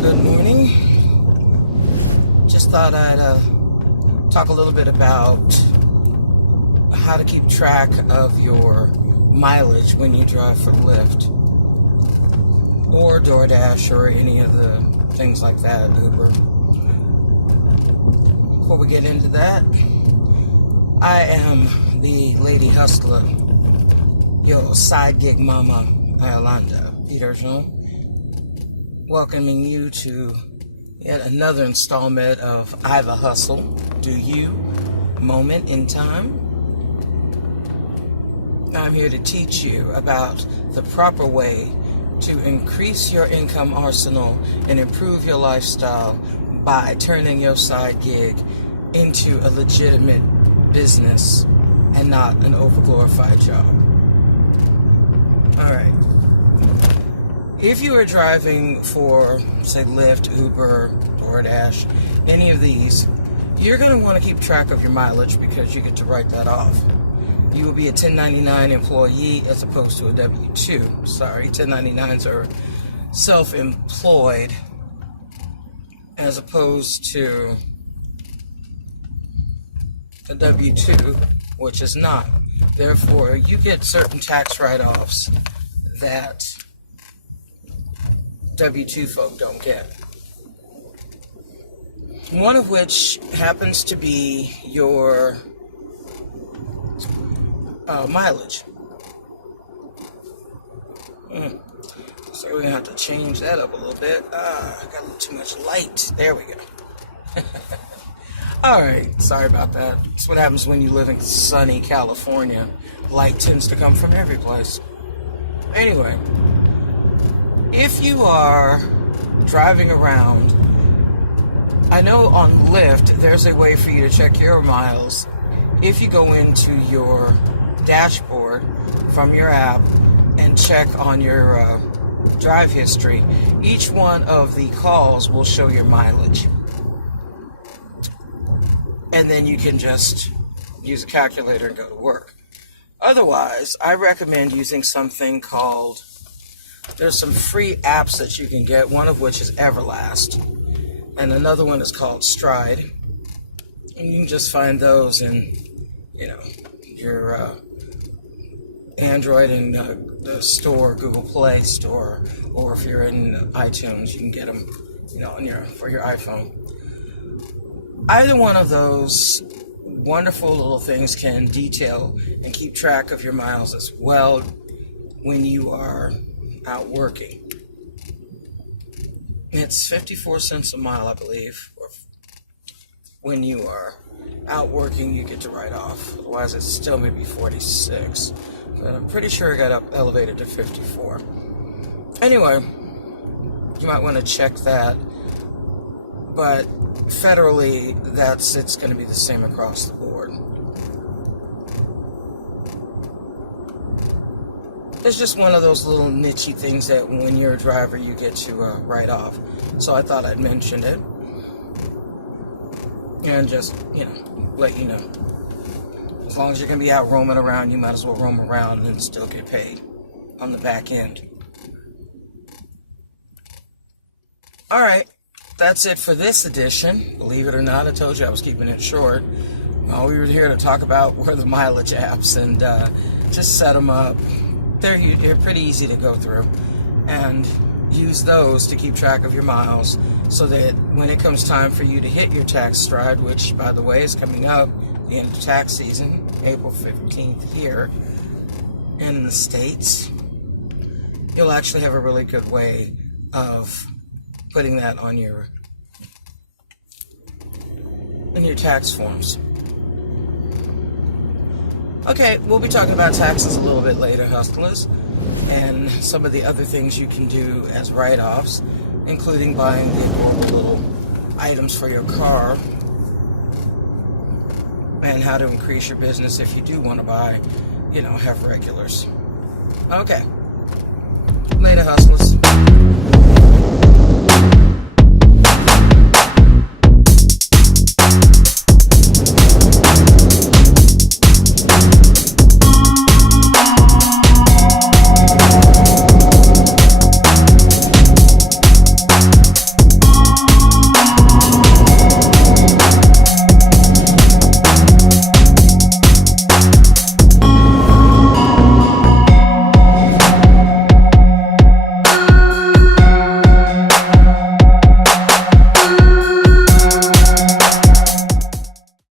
Good morning. Just thought I'd talk a little bit about how to keep track of your mileage when you drive for Lyft or Doordash or any of the things like that, Uber. Before we get into that, I am the lady hustler, your side gig mama, Yolanda Peterson, welcoming you to yet another installment of IVA Hustle, Do You, Moment in Time. I'm here to teach you about the proper way to increase your income arsenal and improve your lifestyle by turning your side gig into a legitimate business and not an overglorified job. All right. If you are driving for, say, Lyft, Uber, Doordash, any of these, you're going to want to keep track of your mileage because you get to write that off. You will be a 1099 employee as opposed to a W-2. Sorry, 1099s are self-employed as opposed to a W-2, which is not. Therefore, you get certain tax write-offs that W-2 folk don't get. One of which happens to be your mileage. So we're going to have to change that up a little bit. I got a little too much light. There we go. Alright, sorry about that. That's what happens when you live in sunny California. Light tends to come from every place. Anyway, if you are driving around, I know on Lyft there's a way for you to check your miles if you go into your dashboard from your app and check on your drive history. Each one of the calls will show your mileage. And then you can just use a calculator and go to work. Otherwise, I recommend using something called, there's some free apps that you can get, one of which is Everlast, and another one is called Stride. And you can just find those in, your Android and the store, Google Play Store, or if you're in iTunes, you can get them, for your iPhone. Either one of those wonderful little things can detail and keep track of your miles as well when you are out working. It's 54 cents a mile, I believe. When you are out working, you get to write off. Otherwise, it's still maybe 46. But I'm pretty sure it got elevated to 54. Anyway, you might want to check that. But federally, it's going to be the same across the board. It's just one of those little nichey things that when you're a driver, you get to write off. So I thought I'd mention it. And just, let you know. As long as you're going to be out roaming around, you might as well roam around and still get paid on the back end. All right. That's it for this edition. Believe it or not, I told you I was keeping it short. Well, we were here to talk about where the mileage apps and just set them up. They're pretty easy to go through and use those to keep track of your miles so that when it comes time for you to hit your tax stride, which, by the way, is coming up the end of tax season, April 15th here in the States, you'll actually have a really good way of putting that on in your tax forms. Okay, we'll be talking about taxes a little bit later, hustlers, and some of the other things you can do as write-offs, including buying the little items for your car, and how to increase your business if you do want to buy, have regulars. Okay, later, hustlers.